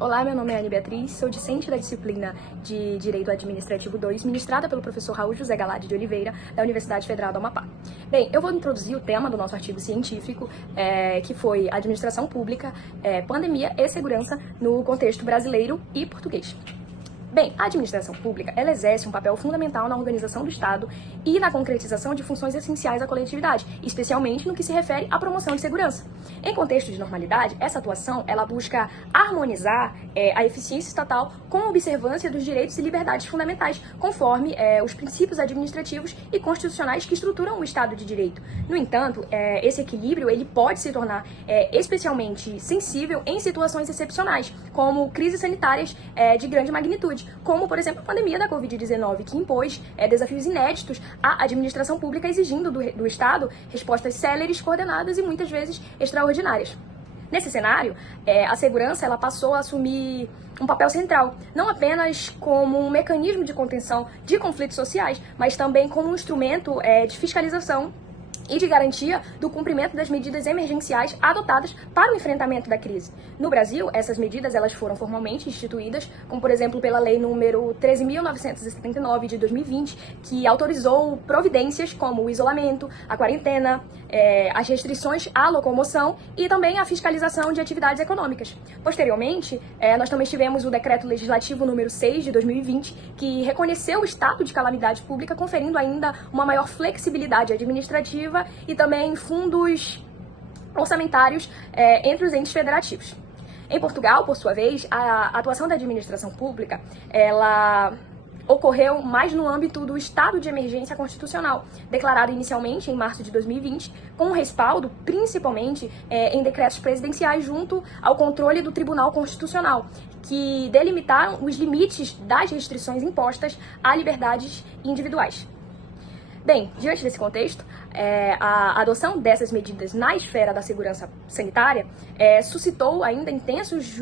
Olá, meu nome é Anne Beatriz, sou discente da disciplina de Direito Administrativo 2, ministrada pelo professor Raul José Galade de Oliveira, da Universidade Federal do Amapá. Bem, eu vou introduzir o tema do nosso artigo científico, que foi Administração Pública, Pandemia e Segurança no contexto brasileiro e português. Bem, a administração pública, ela exerce um papel fundamental na organização do Estado e na concretização de funções essenciais à coletividade, especialmente no que se refere à promoção de segurança. Em contexto de normalidade, essa atuação, ela busca harmonizar a eficiência estatal com a observância dos direitos e liberdades fundamentais, conforme os princípios administrativos e constitucionais que estruturam o Estado de Direito. No entanto, esse equilíbrio, ele pode se tornar especialmente sensível em situações excepcionais, como crises sanitárias de grande magnitude, como, por exemplo, a pandemia da Covid-19, que impôs desafios inéditos à administração pública, exigindo do Estado respostas céleres, coordenadas e muitas vezes extraordinárias. Nesse cenário, a segurança ela passou a assumir um papel central, não apenas como um mecanismo de contenção de conflitos sociais, mas também como um instrumento de fiscalização e de garantia do cumprimento das medidas emergenciais adotadas para o enfrentamento da crise. No Brasil, essas medidas elas foram formalmente instituídas, como por exemplo pela Lei número 13.979 de 2020, que autorizou providências como o isolamento, a quarentena, as restrições à locomoção e também a fiscalização de atividades econômicas. Posteriormente, nós também tivemos o Decreto Legislativo número 6 de 2020, que reconheceu o estado de calamidade pública, conferindo ainda uma maior flexibilidade administrativa e também fundos orçamentários entre os entes federativos. Em Portugal, por sua vez, a atuação da administração pública, ela ocorreu mais no âmbito do estado de emergência constitucional, declarado inicialmente em março de 2020, com respaldo principalmente em decretos presidenciais junto ao controle do Tribunal Constitucional, que delimitaram os limites das restrições impostas a liberdades individuais. Bem, diante desse contexto, a adoção dessas medidas na esfera da segurança sanitária suscitou ainda intensos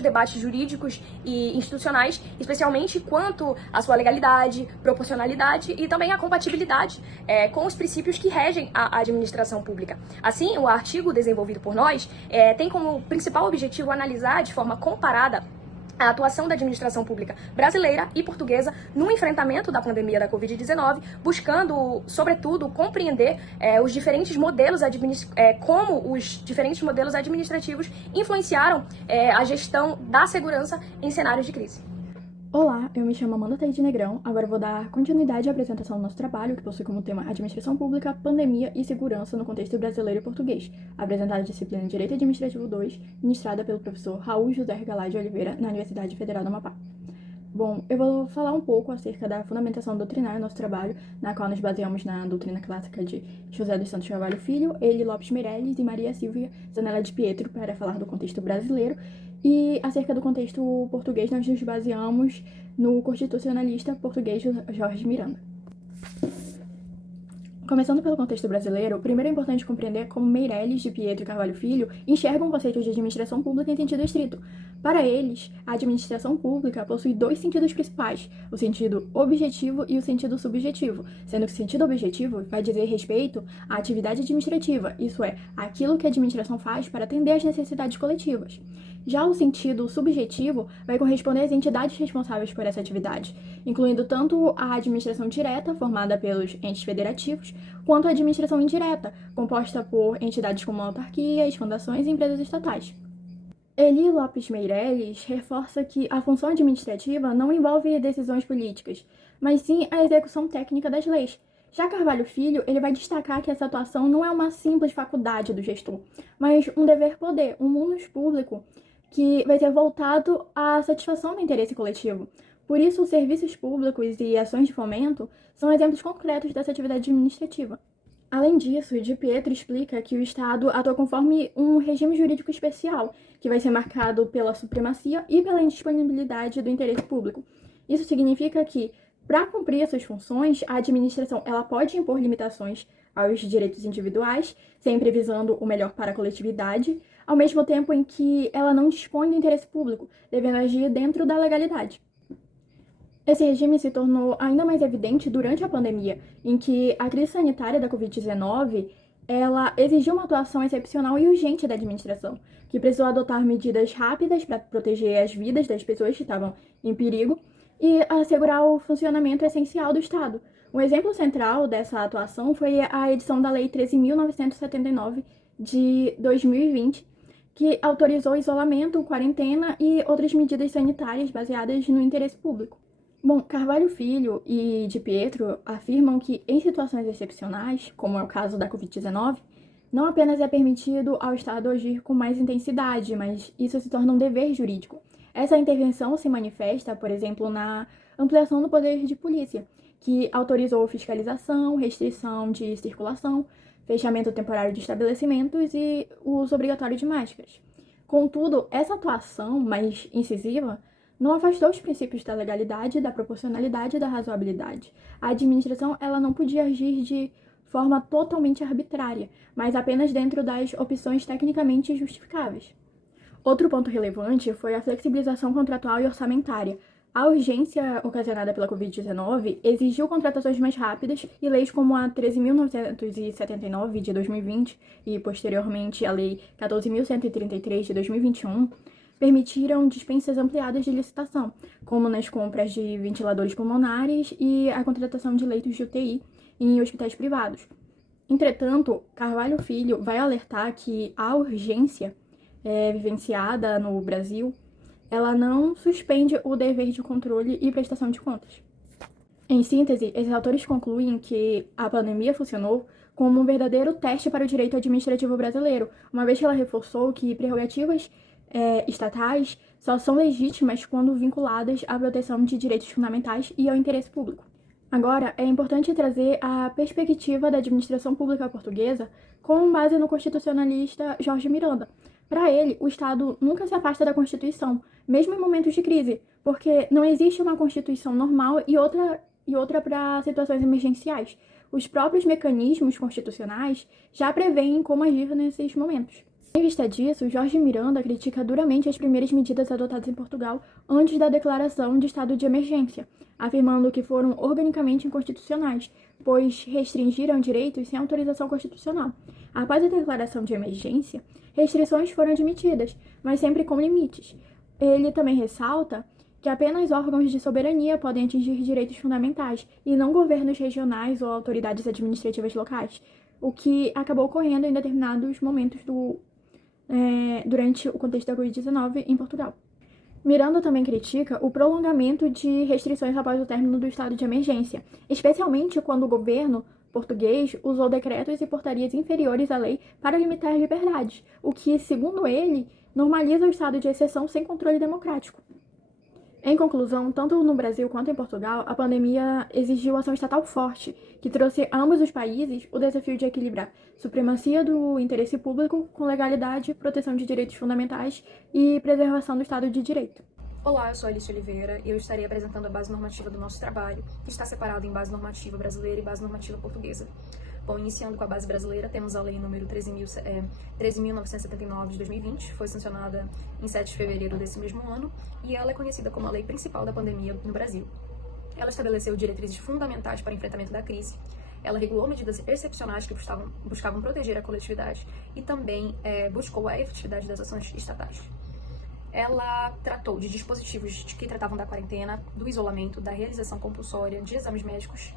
debates jurídicos e institucionais, especialmente quanto à sua legalidade, proporcionalidade e também a compatibilidade com os princípios que regem a administração pública. Assim, o artigo desenvolvido por nós tem como principal objetivo analisar de forma comparada a atuação da administração pública brasileira e portuguesa no enfrentamento da pandemia da Covid-19, buscando, sobretudo, compreender os diferentes modelos como os diferentes modelos administrativos influenciaram a gestão da segurança em cenários de crise. Olá, eu me chamo Amanda Taide Negrão. Agora vou dar continuidade à apresentação do nosso trabalho, que possui como tema Administração Pública, Pandemia e Segurança no contexto brasileiro e português, apresentada na disciplina de Direito Administrativo 2, ministrada pelo professor Raul José Galade de Oliveira, na Universidade Federal do Amapá. Bom, eu vou falar um pouco acerca da fundamentação doutrinária do nosso trabalho, na qual nos baseamos na doutrina clássica de José dos Santos Carvalho Filho, Eli Lopes Meirelles e Maria Silvia Zanella de Pietro para falar do contexto brasileiro, e acerca do contexto português nós nos baseamos no constitucionalista português Jorge Miranda. Começando pelo contexto brasileiro, primeiro é importante compreender como Meirelles, de Pietro e Carvalho Filho enxergam o conceito de administração pública em sentido estrito. Para eles, a administração pública possui dois sentidos principais, o sentido objetivo e o sentido subjetivo, sendo que o sentido objetivo vai dizer respeito à atividade administrativa, isso é, aquilo que a administração faz para atender às necessidades coletivas. Já o sentido subjetivo vai corresponder às entidades responsáveis por essa atividade, incluindo tanto a administração direta, formada pelos entes federativos, quanto a administração indireta, composta por entidades como autarquias, fundações e empresas estatais. Eli Lopes Meirelles reforça que a função administrativa não envolve decisões políticas, mas sim a execução técnica das leis. Já Carvalho Filho, ele vai destacar que essa atuação não é uma simples faculdade do gestor, mas um dever-poder, um munus público, que vai ser voltado à satisfação do interesse coletivo. Por isso, os serviços públicos e ações de fomento são exemplos concretos dessa atividade administrativa. Além disso, de Pietro explica que o Estado atua conforme um regime jurídico especial, que vai ser marcado pela supremacia e pela indisponibilidade do interesse público. Isso significa que, para cumprir essas funções, a administração ela pode impor limitações aos direitos individuais, sempre visando o melhor para a coletividade, ao mesmo tempo em que ela não dispõe do interesse público, devendo agir dentro da legalidade. Esse regime se tornou ainda mais evidente durante a pandemia, em que a crise sanitária da Covid-19 ela exigiu uma atuação excepcional e urgente da administração, que precisou adotar medidas rápidas para proteger as vidas das pessoas que estavam em perigo e assegurar o funcionamento essencial do Estado. Um exemplo central dessa atuação foi a edição da Lei 13.979 de 2020, que autorizou isolamento, quarentena e outras medidas sanitárias baseadas no interesse público. Bom, Carvalho Filho e Di Pietro afirmam que, em situações excepcionais, como é o caso da Covid-19, não apenas é permitido ao Estado agir com mais intensidade, mas isso se torna um dever jurídico. Essa intervenção se manifesta, por exemplo, na ampliação do poder de polícia, que autorizou fiscalização, restrição de circulação, fechamento temporário de estabelecimentos e o uso obrigatório de máscaras. Contudo, essa atuação mais incisiva não afastou os princípios da legalidade, da proporcionalidade e da razoabilidade. A administração ela não podia agir de forma totalmente arbitrária, mas apenas dentro das opções tecnicamente justificáveis. Outro ponto relevante foi a flexibilização contratual e orçamentária. A urgência ocasionada pela Covid-19 exigiu contratações mais rápidas e leis como a 13.979 de 2020 e, posteriormente, a Lei 14.133 de 2021 permitiram dispensas ampliadas de licitação, como nas compras de ventiladores pulmonares e a contratação de leitos de UTI em hospitais privados. Entretanto, Carvalho Filho vai alertar que a urgência vivenciada no Brasil, ela não suspende o dever de controle e prestação de contas. Em síntese, esses autores concluem que a pandemia funcionou como um verdadeiro teste para o direito administrativo brasileiro, uma vez que ela reforçou que prerrogativas estatais só são legítimas quando vinculadas à proteção de direitos fundamentais e ao interesse público. Agora, é importante trazer a perspectiva da administração pública portuguesa com base no constitucionalista Jorge Miranda. Para ele, o Estado nunca se afasta da Constituição, mesmo em momentos de crise, porque não existe uma Constituição normal e outra para situações emergenciais. Os próprios mecanismos constitucionais já prevêem como agir nesses momentos. Em vista disso, Jorge Miranda critica duramente as primeiras medidas adotadas em Portugal antes da declaração de estado de emergência, afirmando que foram organicamente inconstitucionais, pois restringiram direitos sem autorização constitucional. Após a declaração de emergência, restrições foram admitidas, mas sempre com limites. Ele também ressalta que apenas órgãos de soberania podem atingir direitos fundamentais e não governos regionais ou autoridades administrativas locais, o que acabou ocorrendo em determinados momentos durante o contexto da Covid-19 em Portugal. Miranda também critica o prolongamento de restrições após o término do estado de emergência, especialmente quando o governo português usou decretos e portarias inferiores à lei para limitar liberdades, o que, segundo ele, normaliza o estado de exceção sem controle democrático. Em conclusão, tanto no Brasil quanto em Portugal, a pandemia exigiu ação estatal forte, que trouxe a ambos os países o desafio de equilibrar supremacia do interesse público com legalidade, proteção de direitos fundamentais e preservação do Estado de Direito. Olá, eu sou Alice Oliveira e eu estarei apresentando a base normativa do nosso trabalho, que está separado em base normativa brasileira e base normativa portuguesa. Bom, iniciando com a base brasileira, temos a lei número 13.979 de 2020, foi sancionada em 7 de fevereiro desse mesmo ano, e ela é conhecida como a lei principal da pandemia no Brasil. Ela estabeleceu diretrizes fundamentais para o enfrentamento da crise, ela regulou medidas excepcionais que buscavam proteger a coletividade e também buscou a efetividade das ações estatais. Ela tratou de dispositivos que tratavam da quarentena, do isolamento, da realização compulsória de exames médicos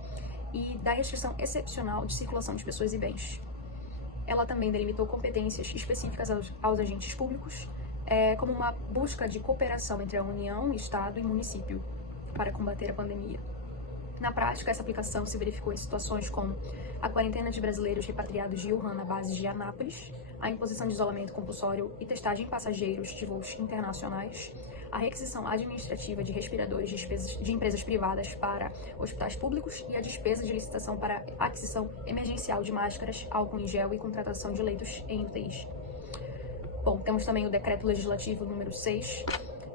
e da restrição excepcional de circulação de pessoas e bens. Ela também delimitou competências específicas aos agentes públicos, como uma busca de cooperação entre a União, Estado e município para combater a pandemia. Na prática, essa aplicação se verificou em situações como a quarentena de brasileiros repatriados de Wuhan na base de Anápolis, a imposição de isolamento compulsório e testagem em passageiros de voos internacionais, a requisição administrativa de respiradores de empresas privadas para hospitais públicos e a despesa de licitação para aquisição emergencial de máscaras, álcool em gel e contratação de leitos em UTIs. Bom, temos também o Decreto Legislativo número 6,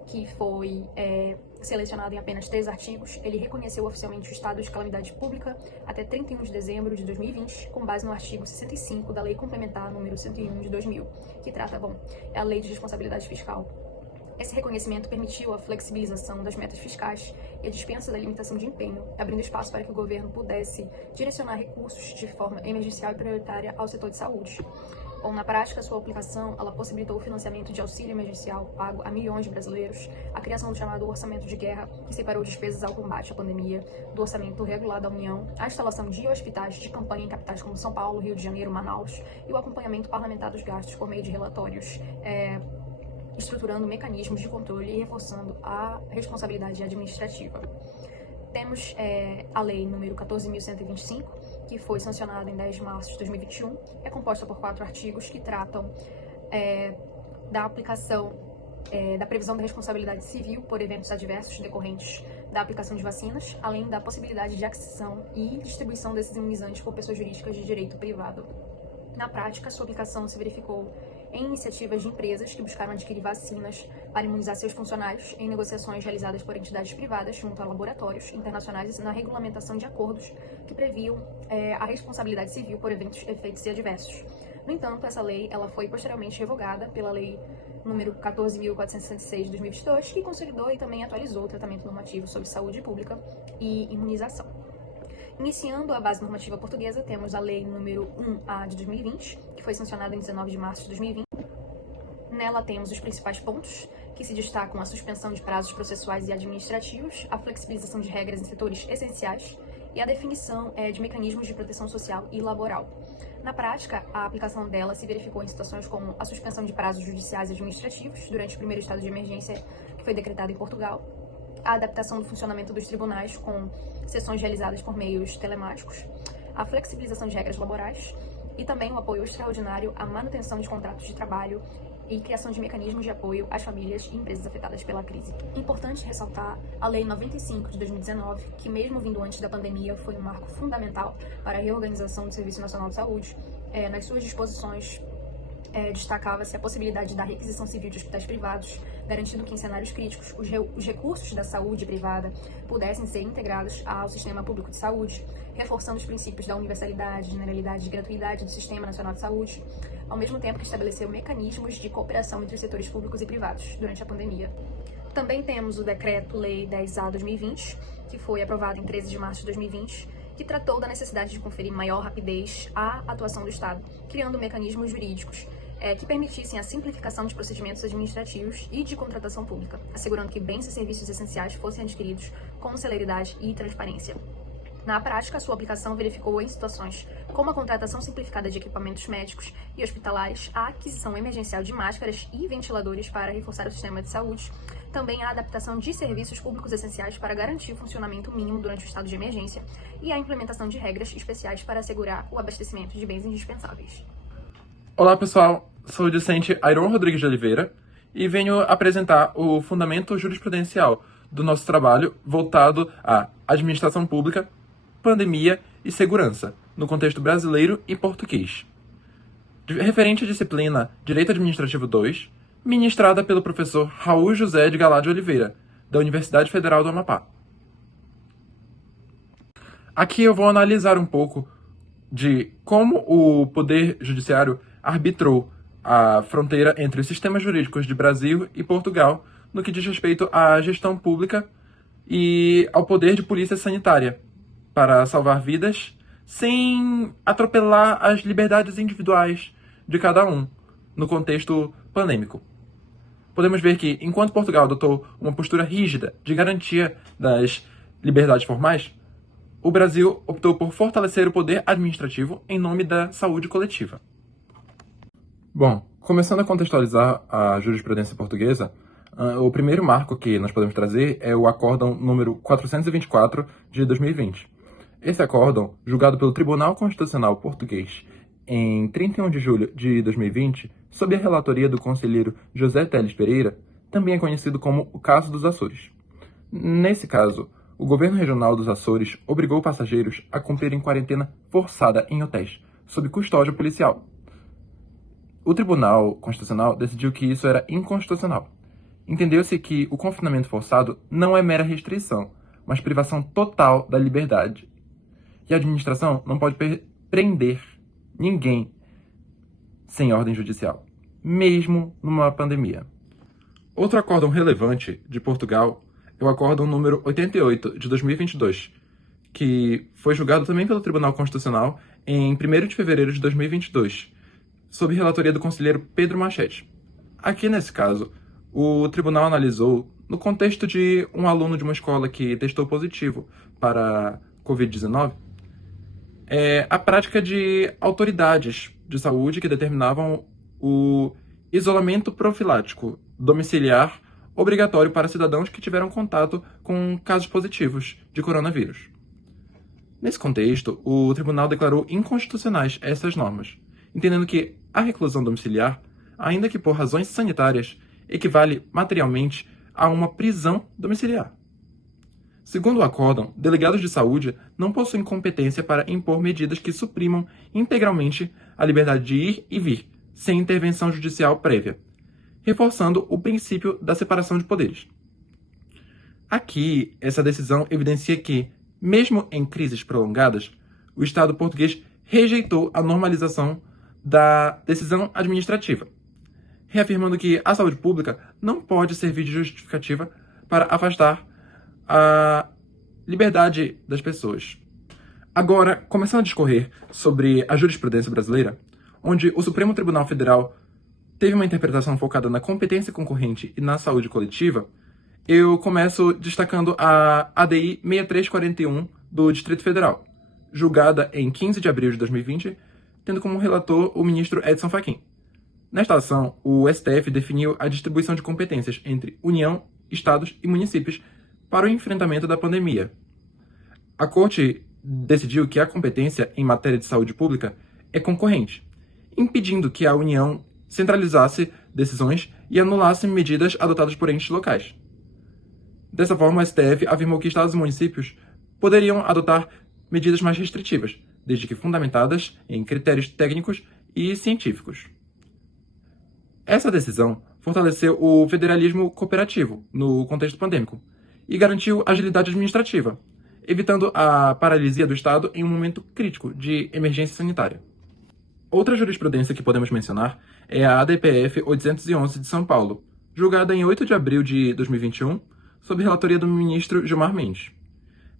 que foi selecionado em apenas 3 artigos. Ele reconheceu oficialmente o estado de calamidade pública até 31 de dezembro de 2020, com base no artigo 65 da Lei Complementar número 101 de 2000, que trata, é a Lei de Responsabilidade Fiscal. Esse reconhecimento permitiu a flexibilização das metas fiscais e a dispensa da limitação de empenho, abrindo espaço para que o governo pudesse direcionar recursos de forma emergencial e prioritária ao setor de saúde. Bom, na prática, sua aplicação ela possibilitou o financiamento de auxílio emergencial pago a milhões de brasileiros, a criação do chamado orçamento de guerra, que separou despesas ao combate à pandemia, do orçamento regular da União, a instalação de hospitais de campanha em capitais como São Paulo, Rio de Janeiro, Manaus, e o acompanhamento parlamentar dos gastos por meio de relatórios, estruturando mecanismos de controle e reforçando a responsabilidade administrativa. Temos a Lei número 14.125, que foi sancionada em 10 de março de 2021, é composta por 4 artigos que tratam da aplicação da previsão da responsabilidade civil por eventos adversos decorrentes da aplicação de vacinas, além da possibilidade de aquisição e distribuição desses imunizantes por pessoas jurídicas de direito privado. Na prática, sua aplicação se verificou em iniciativas de empresas que buscaram adquirir vacinas para imunizar seus funcionários em negociações realizadas por entidades privadas junto a laboratórios internacionais na regulamentação de acordos que previam a responsabilidade civil por efeitos adversos. No entanto, essa lei ela foi posteriormente revogada pela Lei número 14.466 de 2022, que consolidou e também atualizou o tratamento normativo sobre saúde pública e imunização. Iniciando a base normativa portuguesa, temos a Lei número 1A de 2020, que foi sancionada em 19 de março de 2020. Nela temos os principais pontos, que se destacam a suspensão de prazos processuais e administrativos, a flexibilização de regras em setores essenciais e a definição de mecanismos de proteção social e laboral. Na prática, a aplicação dela se verificou em situações como a suspensão de prazos judiciais e administrativos durante o primeiro estado de emergência que foi decretado em Portugal, a adaptação do funcionamento dos tribunais com sessões realizadas por meios telemáticos, a flexibilização de regras laborais e também o apoio extraordinário à manutenção de contratos de trabalho e criação de mecanismos de apoio às famílias e empresas afetadas pela crise. Importante ressaltar a Lei 95 de 2019, que mesmo vindo antes da pandemia foi um marco fundamental para a reorganização do Serviço Nacional de Saúde. Nas suas disposições, destacava-se a possibilidade da requisição civil de hospitais privados, garantindo que em cenários críticos os recursos da saúde privada pudessem ser integrados ao sistema público de saúde, reforçando os princípios da universalidade, generalidade e gratuidade do Sistema Nacional de Saúde, ao mesmo tempo que estabeleceu mecanismos de cooperação entre os setores públicos e privados durante a pandemia. Também temos o Decreto-Lei 10A/2020, que foi aprovado em 13 de março de 2020, que tratou da necessidade de conferir maior rapidez à atuação do Estado, criando mecanismos jurídicos que permitissem a simplificação de procedimentos administrativos e de contratação pública, assegurando que bens e serviços essenciais fossem adquiridos com celeridade e transparência. Na prática, sua aplicação verificou em situações como a contratação simplificada de equipamentos médicos e hospitalares, a aquisição emergencial de máscaras e ventiladores para reforçar o sistema de saúde, também a adaptação de serviços públicos essenciais para garantir o funcionamento mínimo durante o estado de emergência e a implementação de regras especiais para assegurar o abastecimento de bens indispensáveis. Olá pessoal, sou o discente Airon Rodrigues de Oliveira e venho apresentar o fundamento jurisprudencial do nosso trabalho voltado à administração pública, pandemia e segurança, no contexto brasileiro e português. Referente à disciplina Direito Administrativo 2, ministrada pelo professor Raul José de Galá de Oliveira, da Universidade Federal do Amapá. Aqui eu vou analisar um pouco de como o Poder Judiciário arbitrou a fronteira entre os sistemas jurídicos de Brasil e Portugal no que diz respeito à gestão pública e ao poder de polícia sanitária para salvar vidas sem atropelar as liberdades individuais de cada um no contexto pandêmico. Podemos ver que, enquanto Portugal adotou uma postura rígida de garantia das liberdades formais, o Brasil optou por fortalecer o poder administrativo em nome da saúde coletiva. Bom, começando a contextualizar a jurisprudência portuguesa, o primeiro marco que nós podemos trazer é o Acórdão número 424 de 2020. Esse acórdão, julgado pelo Tribunal Constitucional Português em 31 de julho de 2020, sob a relatoria do conselheiro José Teles Pereira, também é conhecido como o Caso dos Açores. Nesse caso, o governo regional dos Açores obrigou passageiros a cumprirem quarentena forçada em hotéis, sob custódia policial. O Tribunal Constitucional decidiu que isso era inconstitucional. Entendeu-se que o confinamento forçado não é mera restrição, mas privação total da liberdade. E a administração não pode prender ninguém sem ordem judicial, mesmo numa pandemia. Outro acórdão relevante de Portugal é o acórdão número 88 de 2022, que foi julgado também pelo Tribunal Constitucional em 1º de fevereiro de 2022, sob relatoria do conselheiro Pedro Machete. Aqui, nesse caso, o tribunal analisou, no contexto de um aluno de uma escola que testou positivo para Covid-19, a prática de autoridades de saúde que determinavam o isolamento profilático domiciliar obrigatório para cidadãos que tiveram contato com casos positivos de coronavírus. Nesse contexto, o tribunal declarou inconstitucionais essas normas, entendendo que a reclusão domiciliar, ainda que por razões sanitárias, equivale materialmente a uma prisão domiciliar. Segundo o acórdão, delegados de saúde não possuem competência para impor medidas que suprimam integralmente a liberdade de ir e vir, sem intervenção judicial prévia, reforçando o princípio da separação de poderes. Aqui, essa decisão evidencia que, mesmo em crises prolongadas, o Estado português rejeitou a normalização da decisão administrativa, reafirmando que a saúde pública não pode servir de justificativa para afastar a liberdade das pessoas. Agora, começando a discorrer sobre a jurisprudência brasileira, onde o Supremo Tribunal Federal teve uma interpretação focada na competência concorrente e na saúde coletiva, eu começo destacando a ADI 6341 do Distrito Federal, julgada em 15 de abril de 2020, tendo como relator o ministro Edson Fachin. Nesta ação, o STF definiu a distribuição de competências entre União, Estados e municípios para o enfrentamento da pandemia. A Corte decidiu que a competência em matéria de saúde pública é concorrente, impedindo que a União centralizasse decisões e anulasse medidas adotadas por entes locais. Dessa forma, o STF afirmou que estados e municípios poderiam adotar medidas mais restritivas, desde que fundamentadas em critérios técnicos e científicos. Essa decisão fortaleceu o federalismo cooperativo no contexto pandêmico e garantiu agilidade administrativa, evitando a paralisia do Estado em um momento crítico de emergência sanitária. Outra jurisprudência que podemos mencionar é a ADPF 811 de São Paulo, julgada em 8 de abril de 2021, sob relatoria do ministro Gilmar Mendes.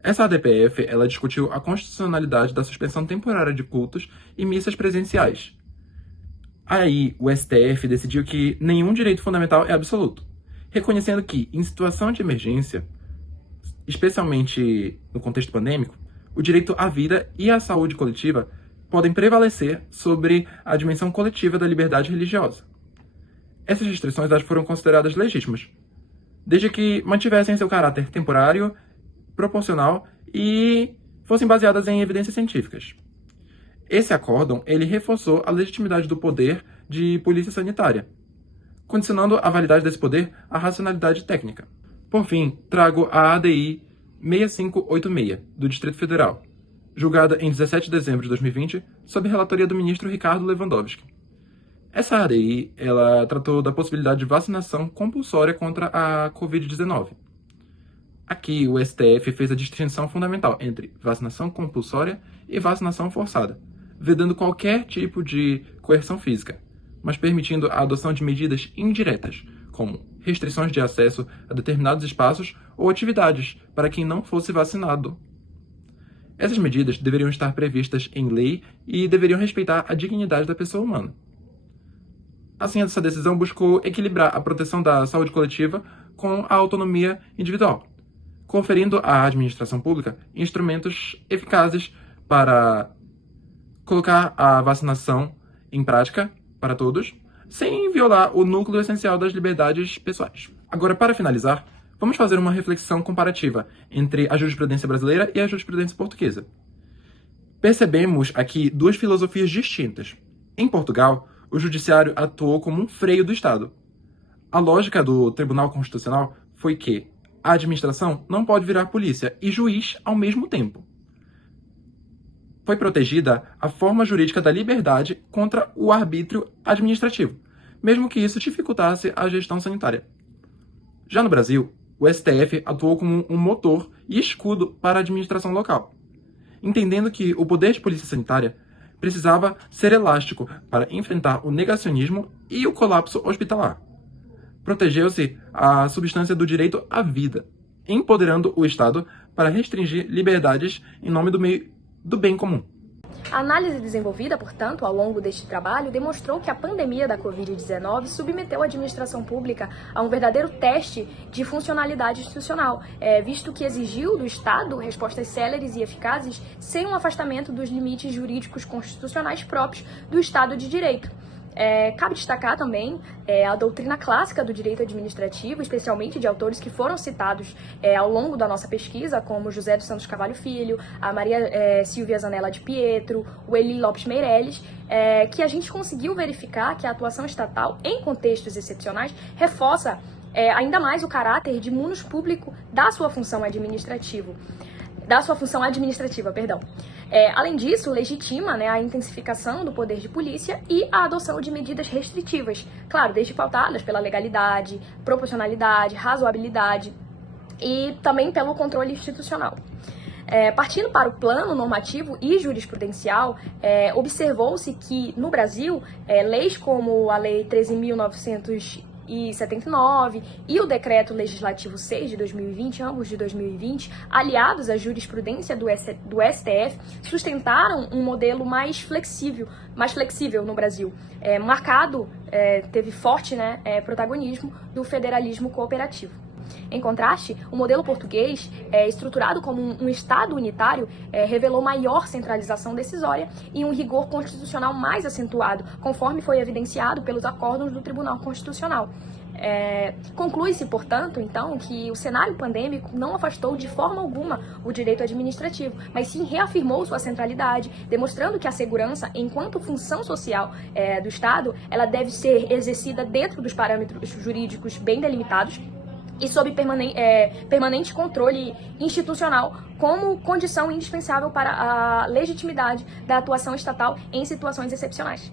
Essa ADPF ela discutiu a constitucionalidade da suspensão temporária de cultos e missas presenciais. Aí, o STF decidiu que nenhum direito fundamental é absoluto, reconhecendo que, em situação de emergência, especialmente no contexto pandêmico, o direito à vida e à saúde coletiva podem prevalecer sobre a dimensão coletiva da liberdade religiosa. Essas restrições foram consideradas legítimas, desde que mantivessem seu caráter temporário, proporcional e fossem baseadas em evidências científicas. Esse acórdão ele reforçou a legitimidade do poder de polícia sanitária, condicionando a validade desse poder à racionalidade técnica. Por fim, trago a ADI 6586, do Distrito Federal, julgada em 17 de dezembro de 2020, sob relatoria do ministro Ricardo Lewandowski. Essa ADI ela tratou da possibilidade de vacinação compulsória contra a Covid-19. Aqui, o STF fez a distinção fundamental entre vacinação compulsória e vacinação forçada, vedando qualquer tipo de coerção física, mas permitindo a adoção de medidas indiretas, como restrições de acesso a determinados espaços ou atividades para quem não fosse vacinado. Essas medidas deveriam estar previstas em lei e deveriam respeitar a dignidade da pessoa humana. Assim, essa decisão buscou equilibrar a proteção da saúde coletiva com a autonomia individual, conferindo à administração pública instrumentos eficazes para colocar a vacinação em prática para todos, sem violar o núcleo essencial das liberdades pessoais. Agora, para finalizar, vamos fazer uma reflexão comparativa entre a jurisprudência brasileira e a jurisprudência portuguesa. Percebemos aqui duas filosofias distintas. Em Portugal, o judiciário atuou como um freio do Estado. A lógica do Tribunal Constitucional foi que a administração não pode virar polícia e juiz ao mesmo tempo. Foi protegida a forma jurídica da liberdade contra o arbítrio administrativo, mesmo que isso dificultasse a gestão sanitária. Já no Brasil, o STF atuou como um motor e escudo para a administração local, entendendo que o poder de polícia sanitária precisava ser elástico para enfrentar o negacionismo e o colapso hospitalar. protegeu-se a substância do direito à vida, empoderando o Estado para restringir liberdades em nome do bem comum. A análise desenvolvida, portanto, ao longo deste trabalho, demonstrou que a pandemia da Covid-19 submeteu a administração pública a um verdadeiro teste de funcionalidade institucional, visto que exigiu do Estado respostas céleres e eficazes sem um afastamento dos limites jurídicos constitucionais próprios do Estado de Direito. Cabe destacar também a doutrina clássica do direito administrativo, especialmente de autores que foram citados ao longo da nossa pesquisa, como José dos Santos Carvalho Filho, a Maria Silvia Zanella de Pietro, o Eli Lopes Meirelles, que a gente conseguiu verificar que a atuação estatal em contextos excepcionais reforça ainda mais o caráter de munus público da sua função administrativa. Além disso, legitima a intensificação do poder de polícia e a adoção de medidas restritivas, claro, desde pautadas pela legalidade, proporcionalidade, razoabilidade e também pelo controle institucional. Partindo para o plano normativo e jurisprudencial, observou-se que, no Brasil, leis como a Lei 13.979 e o Decreto Legislativo 6 de 2020, ambos de 2020, aliados à jurisprudência do STF, sustentaram um modelo mais flexível no Brasil, teve forte protagonismo do federalismo cooperativo. Em contraste, o modelo português, estruturado como um Estado unitário, revelou maior centralização decisória e um rigor constitucional mais acentuado, conforme foi evidenciado pelos acórdãos do Tribunal Constitucional. Conclui-se, portanto, então, que o cenário pandêmico não afastou de forma alguma o direito administrativo, mas sim reafirmou sua centralidade, demonstrando que a segurança, enquanto função social do Estado, ela deve ser exercida dentro dos parâmetros jurídicos bem delimitados e sob permanente controle institucional, como condição indispensável para a legitimidade da atuação estatal em situações excepcionais.